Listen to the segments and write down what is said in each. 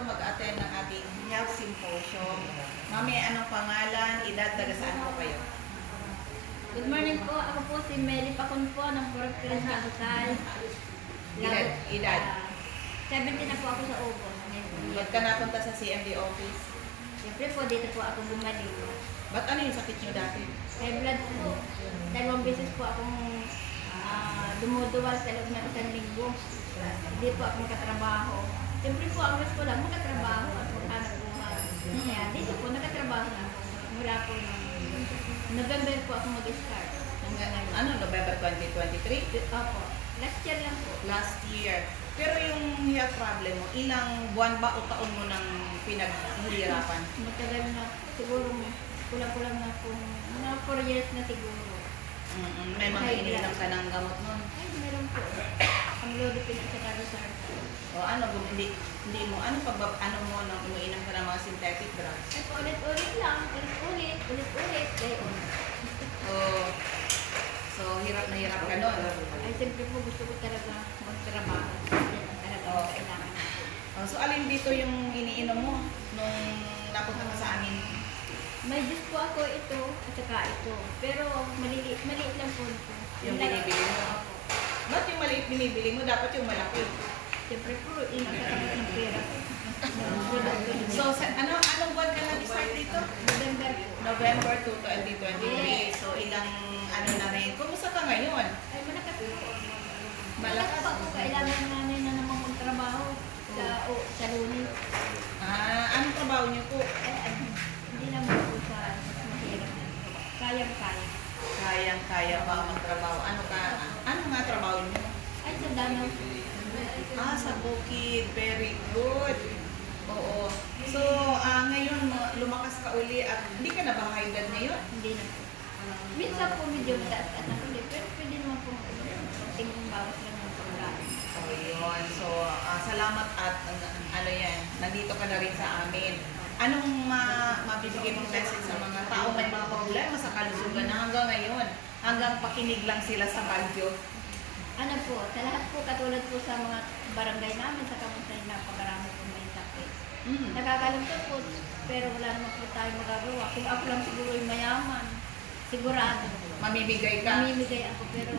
Mag-attend ng ating health symposium. Mami, anong pangalan, edad, taga saan po kayo? Good morning po. Ako po si Mary Pacon po ng Purok Pilas Capital. Edad? 70 na po ako sa Ubos. Ba't ka napunta sa CMD office? Siyempre po, dito po ako bumalik. Ba't ano yung sakit nyo dati? High blood po. 2 beses po akong dumuduwal sa loob ng 1 linggo. Hindi po ako makatrabaho. Siyempre po, ang gusto ko lang makatrabaho at maghanap buhay. Kaya dito po, nakatrabaho na ako. Mula po ng November po ako mag-start. Ano, November 2023? Opo. Last year lang po. Last year. Pero yung health problem mo, ilang buwan ba o taon mo nang pinaghihirapan? Matagal na. Siguro kulang-kulang na po. Mga 4 years na siguro. May mga iniinom ka ng gamot nun? Ay, meron po. Ang Lodipin at saka Rosartan. O ano, hindi mo, ano mo nang umiinom ka ng mga synthetic drugs? Ay, ulit-ulit lang. Ulit-ulit. Gayon. So, hirap na hirap ka nun. Ay, siyempre po gusto ko talaga magtrabaho. Yan ang talaga kailangan ko. So, alin dito yung iniinom mo nung napunta ka sa amin? May juice po ako ito at saka ito. Pero maliit lang po ito. Yung binibili mo? Ba't yung maliit binibili mo? Dapat yung malaki. Siyempre po, inakatapat ng pera. So, anong buwan ka nag-start dito? November po. November 2, 2023. So, ilang ano na rin. Kumusta ka ngayon? Ay, malakas po. Malakas pa po. Kailangan namin na naman magtrabaho sa Lunes. Anong trabaho niyo po? Ay, hindi naman po sa mahirap. Kayang-kaya. Kayang-kaya ba magtrabaho? Ano nga trabaho niyo? Ay, sa Danau. Sa bukid. Very good. Oo. So, ngayon, lumakas ka uli at hindi ka na ba high blood ngayon? Hindi na po. Minsan po medyo mataas at ako ulit. Pero pwede naman po tingin bawas lang ng pagkain. Yun. So, salamat at ano yan, nandito ka na rin sa amin. Anong mabibigay mong message sa mga tao may mga problema sa kalusugan na hanggang ngayon? Hanggang pakinig lang sila sa radyo. Ano po, sa lahat po, katulad po sa mga barangay namin, sa kamusta yung napakarami po may sakit. Nakakalungkot po, pero wala naman po tayo magagawa. Kung ako lang siguro yung mayaman, sigurado. Mamimigay ka? Mamimigay ako, pero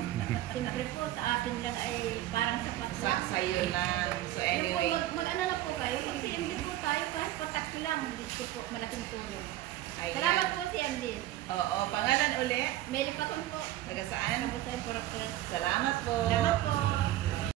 siyempre po, sa atin lang ay parang sapat lang. Sa'yo lang. So anyway. Mag-ano na po kayo, mag-CMD po tayo, kahit patak lang. Dito po, malaking tulong. Ayan. Salamat po, CMD. Oo, pangalan uli? Meli Pacon po. Taga saan? Kapusay, Purok Pilas. Salamat po. Salamat po.